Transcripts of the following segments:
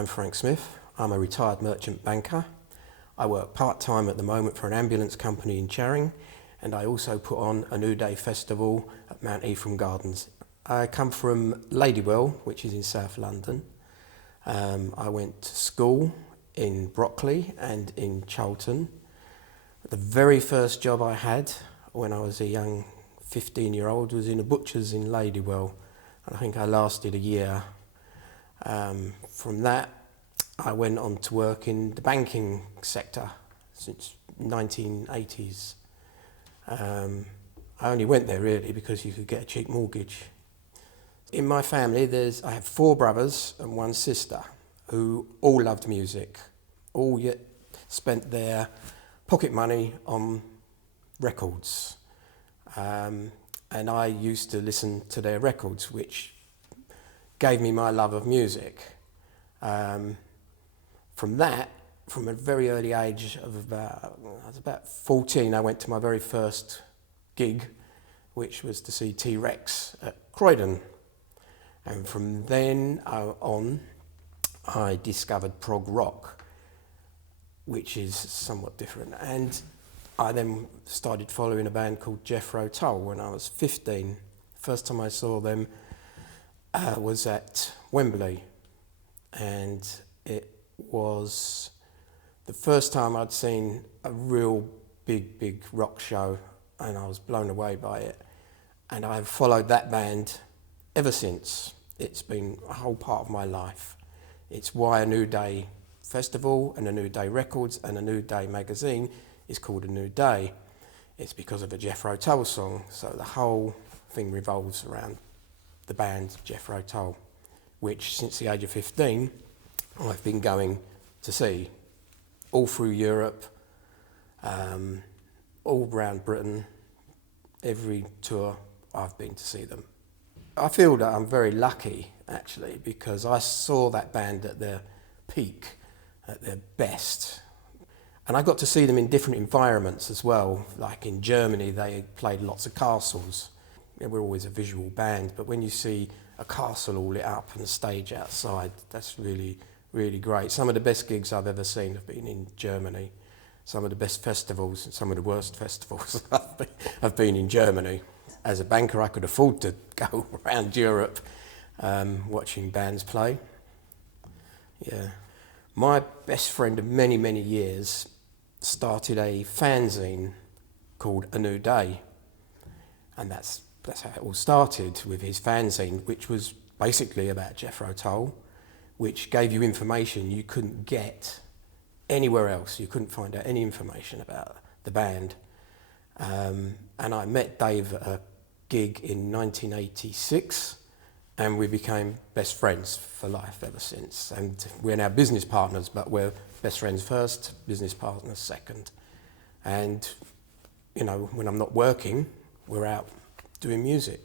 I'm Frank Smith. I'm a retired merchant banker. I work part-time at the moment for an ambulance company in Charing, and I also put on a New Day festival at Mount Ephraim Gardens. I come from Ladywell, which is in South London. I went to school in Brockley and in Charlton. The very first job I had when I was a young 15-year-old was in a butcher's in Ladywell, and I think I lasted a year. From that, I went on to work in the banking sector since 1980s. I only went there really because you could get a cheap mortgage. In my family, I have 4 brothers and 1 sister who all loved music, all yet spent their pocket money on records. And I used to listen to their records, which gave me my love of music. From a very early age of I was about 14, I went to my very first gig, which was to see T-Rex at Croydon. And from then on, I discovered prog-rock, which is somewhat different. And I then started following a band called Jethro Tull when I was 15. First time I saw them was at Wembley, and it was the first time I'd seen a real big rock show, and I was blown away by it. And I've followed that band ever since. It's been a whole part of my life. It's why a New Day festival and a New Day records and a New Day magazine is called A New Day. It's because of a Jethro Tull song, so the whole thing revolves around the band Jethro Tull, which since the age of 15 I've been going to see all through Europe, all around Britain. Every tour I've been to see them. I feel that I'm very lucky actually, because I saw that band at their peak, at their best. And I got to see them in different environments as well. Like in Germany, they played lots of castles. We're always a visual band, but when you see a castle all lit up and a stage outside, that's really, really great. Some of the best gigs I've ever seen have been in Germany. Some of the best festivals and some of the worst festivals have been in Germany. As a banker, I could afford to go around Europe watching bands play. Yeah. My best friend of many, many years started a fanzine called A New Day. And that's how it all started, with his fanzine, which was basically about Jethro Tull, which gave you information you couldn't get anywhere else. You couldn't find out any information about the band. And I met Dave at a gig in 1986, and we became best friends for life ever since. And we're now business partners, but we're best friends first, business partners second. And, you know, when I'm not working, we're out doing music.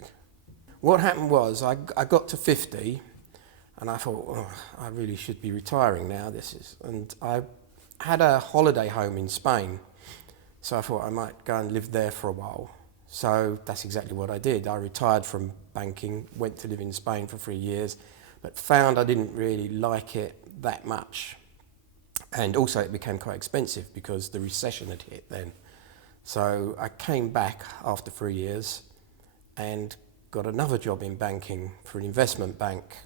What happened was I got to 50 and I thought, oh, I really should be retiring now. And I had a holiday home in Spain, so I thought I might go and live there for a while. So that's exactly what I did. I retired from banking, went to live in Spain for 3 years, but found I didn't really like it that much. And also it became quite expensive because the recession had hit then. So I came back after 3 years and got another job in banking for an investment bank.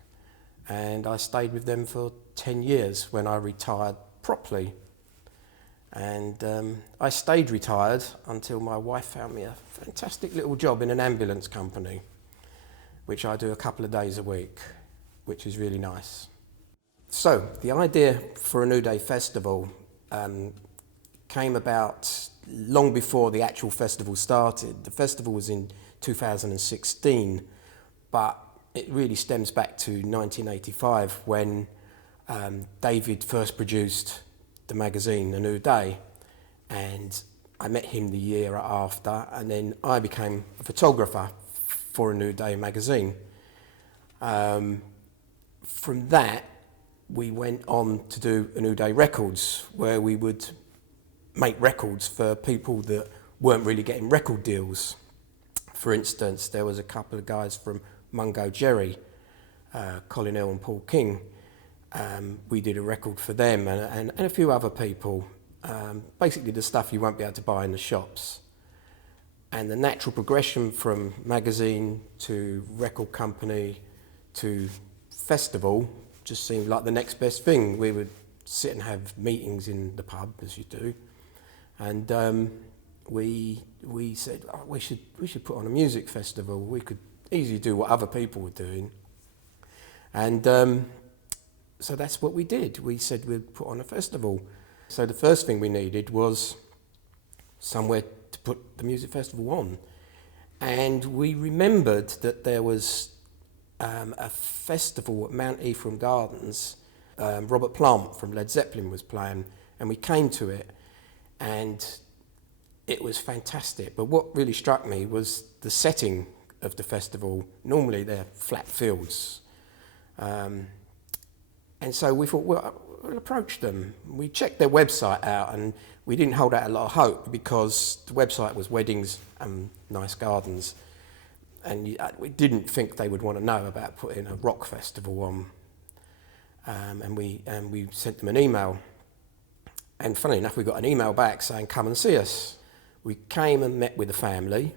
And I stayed with them for 10 years when I retired properly. And I stayed retired until my wife found me a fantastic little job in an ambulance company, which I do a couple of days a week, which is really nice. So the idea for a New Day festival came about long before the actual festival started. The festival was in 2016, but it really stems back to 1985 when David first produced the magazine A New Day, and I met him the year after, and then I became a photographer for A New Day magazine. From that, we went on to do A New Day Records, where we would make records for people that weren't really getting record deals. For instance, there was a couple of guys from Mungo Jerry, Colin Hill and Paul King, We did a record for them and a few other people. Basically the stuff you won't be able to buy in the shops. And the natural progression from magazine to record company to festival just seemed like the next best thing. We would sit and have meetings in the pub, as you do, and we said, oh, we should put on a music festival. We could easily do what other people were doing, and so that's what we did. We said we'd put on a festival. So the first thing we needed was somewhere to put the music festival on, and we remembered that there was a festival at Mount Ephraim Gardens. Robert Plant from Led Zeppelin was playing, and we came to it, and it was fantastic. But what really struck me was the setting of the festival. Normally they're flat fields, and so we thought, well, we'll approach them. We checked their website out, and we didn't hold out a lot of hope because the website was weddings and nice gardens, and we didn't think they would want to know about putting a rock festival on. And we sent them an email, and funnily enough, we got an email back saying, come and see us. We came and met with the family.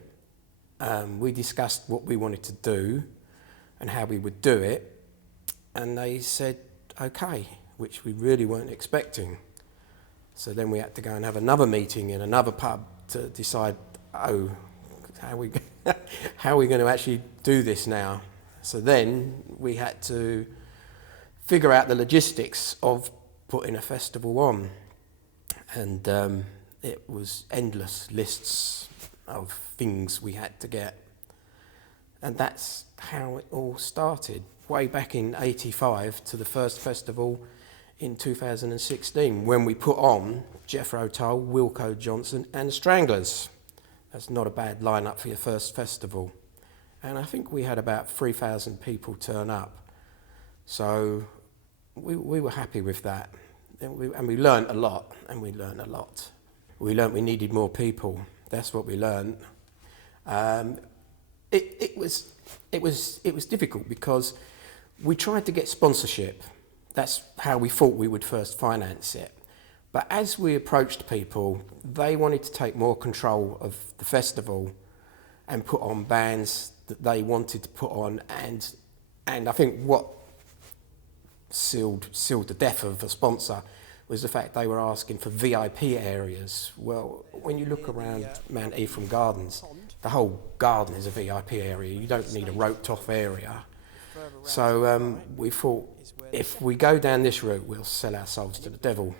We discussed what we wanted to do and how we would do it, and they said okay, which we really weren't expecting. So then we had to go and have another meeting in another pub to decide, how are we going to actually do this now? So then we had to figure out the logistics of putting a festival on, and it was endless lists of things we had to get, and that's how it all started, way back in '85 to the first festival in 2016, when we put on Jethro Tull, Wilko Johnson and the Stranglers. That's not a bad lineup for your first festival, and I think we had about 3,000 people turn up. So we were happy with that, and we learned a lot, We learned we needed more people. That's what we learned. It was difficult because we tried to get sponsorship. That's how we thought we would first finance it. But as we approached people, they wanted to take more control of the festival and put on bands that they wanted to put on, and I think what sealed the death of a sponsor was the fact they were asking for VIP areas. Well, when you look around Mount Ephraim Gardens, the whole garden is a VIP area. You don't need a roped off area. So we thought, if we go down this route, we'll sell ourselves to the devil.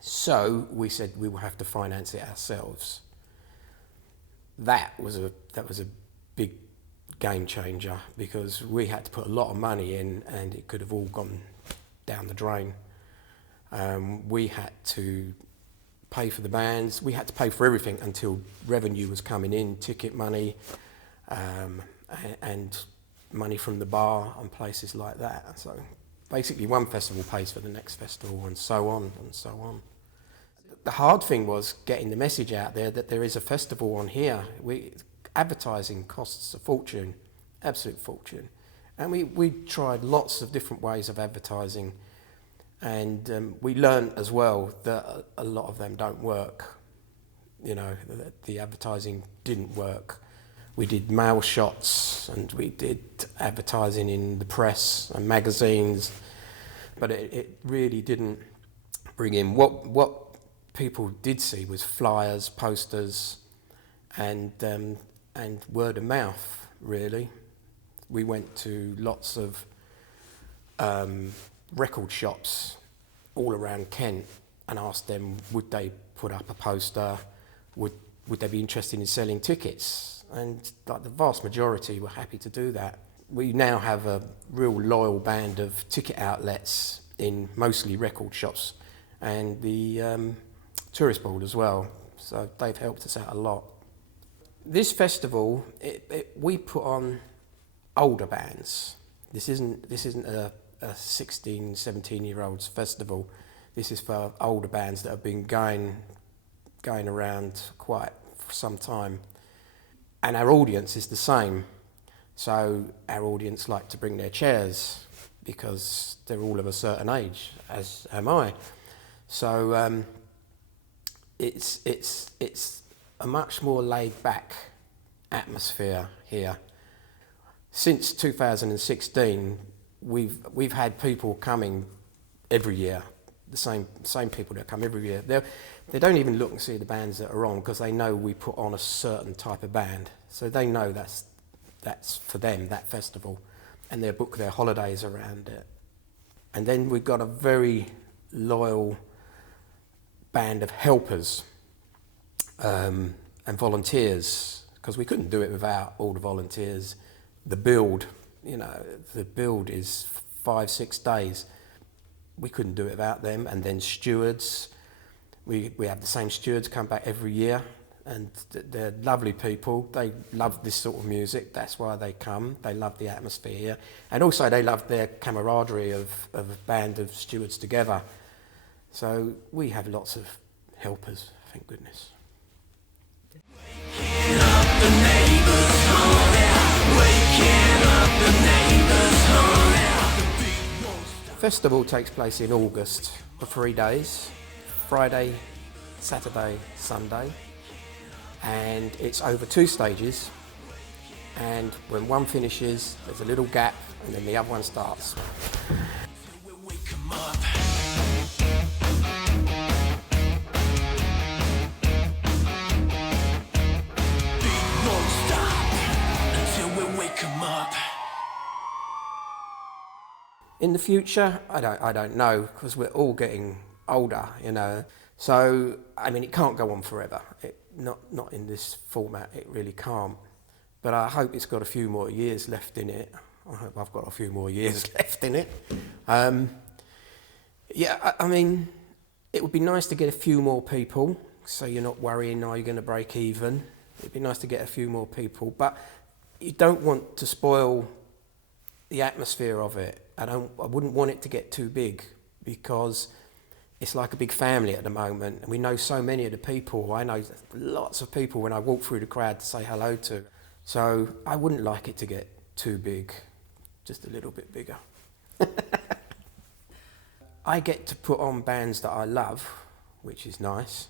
So we said we will have to finance it ourselves. That was a big game changer, because we had to put a lot of money in, and it could have all gone down the drain. We had to pay for the bands. We had to pay for everything until revenue was coming in, ticket money, and money from the bar and places like that. So basically one festival pays for the next festival, and so on and so on. The hard thing was getting the message out there that there is a festival on here. Advertising costs a fortune, absolute fortune. And we tried lots of different ways of advertising, and we learned as well that a lot of them don't work. You know, the advertising didn't work. We did mail shots, and we did advertising in the press and magazines, but it really didn't bring in. What people did see was flyers, posters, and word of mouth, really. We went to lots of record shops all around Kent and asked them, would they put up a poster, would they be interested in selling tickets? And like, the vast majority were happy to do that. We now have a real loyal band of ticket outlets in mostly record shops and the tourist board as well, so they've helped us out a lot. This festival, we put on older bands. This isn't a 16, 17-year-olds festival. This is for older bands that have been going around quite for some time. And our audience is the same. So our audience like to bring their chairs, because they're all of a certain age, as am I. So it's a much more laid back atmosphere here. Since 2016, we've had people coming every year, the same people that come every year. They don't even look and see the bands that are on, because they know we put on a certain type of band. So they know that's for them, that festival, and they book their holidays around it. And then we've got a very loyal band of helpers and volunteers, because we couldn't do it without all the volunteers. The build is 5-6 days. We couldn't do it without them. And then stewards. We have the same stewards come back every year, and they're lovely people. They love this sort of music. That's why they come. They love the atmosphere here. And also they love their camaraderie of a band of stewards together. So we have lots of helpers, thank goodness. The festival takes place in August for 3 days, Friday, Saturday, Sunday, and it's over 2 stages, and when one finishes there's a little gap and then the other one starts. In the future, I don't know, because we're all getting older, you know. So, I mean, it can't go on forever. Not in this format, it really can't. But I hope it's got a few more years left in it. I hope I've got a few more years left in it. I mean, it would be nice to get a few more people, so you're not worrying, are you going to break even? It'd be nice to get a few more people, but you don't want to spoil the atmosphere of it. I wouldn't want it to get too big, because it's like a big family at the moment, and we know so many of the people. I know lots of people when I walk through the crowd to say hello to. So I wouldn't like it to get too big, just a little bit bigger. I get to put on bands that I love, which is nice,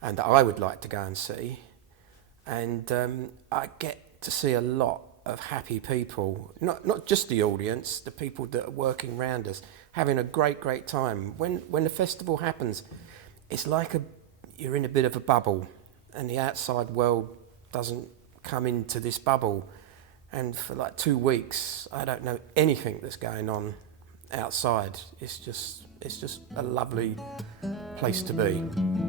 and that I would like to go and see. And I get to see a lot of happy people, not just the audience, the people that are working around us, having a great time. When the festival happens, it's like you're in a bit of a bubble, and the outside world doesn't come into this bubble. And for like 2 weeks, I don't know anything that's going on outside. It's just a lovely place to be.